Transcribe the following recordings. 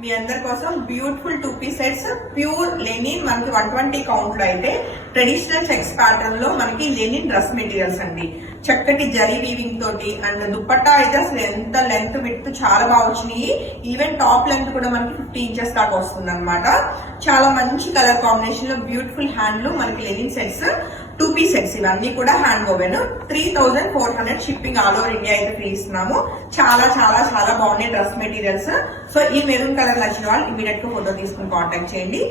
మీ అందరి కోసం beautiful 2-piece sets pure linen మనకి 120 కౌంట్ లో అయితే ట్రెడిషనల్ చెక్స్ ప్యాటర్న్ లో మనకి లెనిన్ డ్రెస్ మెటీరియల్స్ అండి. చక్కటి జరీ వీవింగ్ తోటి అండ్ దుపట్టా అయితే అసలు ఎంత లెంత్ విడ్త్ చాలా బాగా వచ్చినాయి. ఈవెన్ టాప్ లెంత్ కూడా మనకి 50 ఇంచెస్ దాకా వస్తుంది అనమాట. చాలా మంచి కలర్ కాంబినేషన్ లో బ్యూటిఫుల్ హ్యాండ్లూమ్ మనకి లెనిన్ సెట్స్ 2-piece సెట్స్ ఇవన్నీ కూడా hand woven 3400 shipping all over India అయితే ఫ్రీ ఇస్తున్నాము. చాలా చాలా చాలా బాగున్నాయి డ్రెస్ మెటీరియల్స్. సో ఈ మెరూన్ కలర్ నచ్చిన వాళ్ళు ఇమీడియట్ గా ఫోటో తీసుకుని కాంటాక్ట్ చేయండి.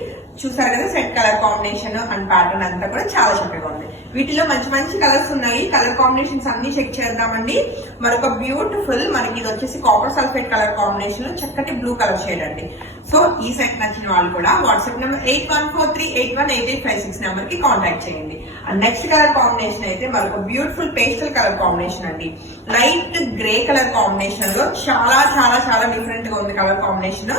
చూసారు కదా set colour combination and pattern అంతా కూడా చాలా చక్కగా ఉంది. వీటిలో మంచి మంచి కలర్స్ ఉన్నాయి. కలర్ కాంబినేషన్స్ అన్ని చెక్ చేద్దామండి. మరొక బ్యూటిఫుల్ మనకి ఇది వచ్చేసి కాపర్ సల్ఫేట్ కలర్ కాంబినేషన్ లో చక్కటి బ్లూ కలర్ షేడ్ అండి. సో ఈ సెట్ నచ్చిన వాళ్ళు కూడా వాట్సాప్ నెంబర్ 8143818856 నెంబర్ కి కాంటాక్ట్ చేయండి. అండ్ నెక్స్ట్ కలర్ కాంబినేషన్ అయితే మరొక బ్యూటిఫుల్ పేస్టల్ కలర్ కాంబినేషన్ అండి. లైట్ గ్రే కలర్ కాంబినేషన్ లో చాలా చాలా చాలా డిఫరెంట్ గా ఉంది colour combination.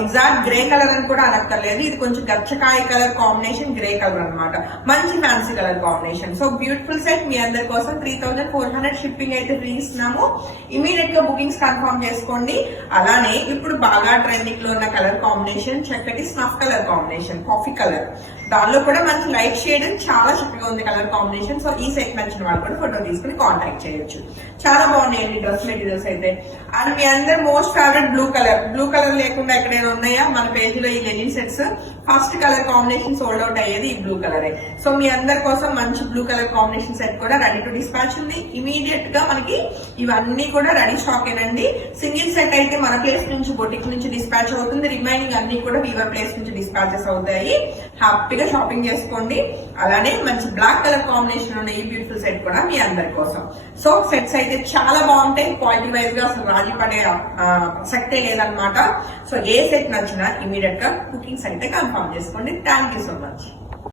Exact grey colour అని కూడా అనక్కర్లేదు. ఇది కొంచెం గచ్చకాయ కలర్ కాంబినేషన్ గ్రే కలర్ అనమాట. మంచి fancy colour combination. So beautiful set మీ అందరి కోసం 3400 షిప్పింగ్ అయితే ఫ్రీ ఇస్తున్నాము. ఇమీడియట్ గా బుకింగ్స్ కన్ఫర్మ్ చేసుకోండి. అలానే ఇప్పుడు బాగా ట్రెండింగ్ లో ఉన్న కలర్ కాంబినేషన్ చక్కటి snuff colour combination coffee colour. దానిలో కూడా మంచి లైట్ షేడ్ చాలా చక్కగా ఉంది కలర్ కాంబినేషన్. సో ఈ సెట్ నచ్చిన వాళ్ళు కూడా ఫోటో తీసుకుని కాంటాక్ట్ చేయొచ్చు. చాలా బాగున్నాయండి డ్రెస్ మెటీరియల్స్ అయితే. అండ్ మీ అందరు most favourite blue colour. Blue colour లేకుండా ఎక్కడైనా ఉన్నాయా మన పేజ్ లో ఈ linen sets? First colour combination sold out అయ్యేది ఈ బ్లూ కలరే. సో మీ అందరి కోసం మంచి బ్లూ కలర్ కాంబినేషన్ సెట్ కూడా రెడీ టు డిస్పాచ్ ఉంది. ఇమీడియట్ గా మనకి ఇవన్నీ కూడా రెడీ స్టాక్ ఏనండి. సింగిల్ సెట్ అయితే మన ప్లేస్ నుంచి బొటిక్ నుంచి డిస్పాచ్ అవుతుంది. రిమైనింగ్ అన్ని కూడా వీవర్ ప్లేస్ నుంచి డిస్పాచెస్ అవుతాయి. హ్యాపీగా షాపింగ్ చేసుకోండి. అలానే మంచి బ్లాక్ కలర్ కాంబినేషన్ ఉన్న ఈ బ్యూటిఫుల్ సెట్ కూడా మీ అందరి కోసం. సో సెట్స్ అయితే చాలా బాగుంటాయి. క్వాలిటీ వైజ్ గా అసలు రాజీ పడే ప్రసక్తే లేదనమాట. సో ఏ సెట్ నచ్చినా ఇమీడియట్ గా బుకింగ్స్ అయితే కన్ఫర్మ్ చేసుకోండి. Thank you so much.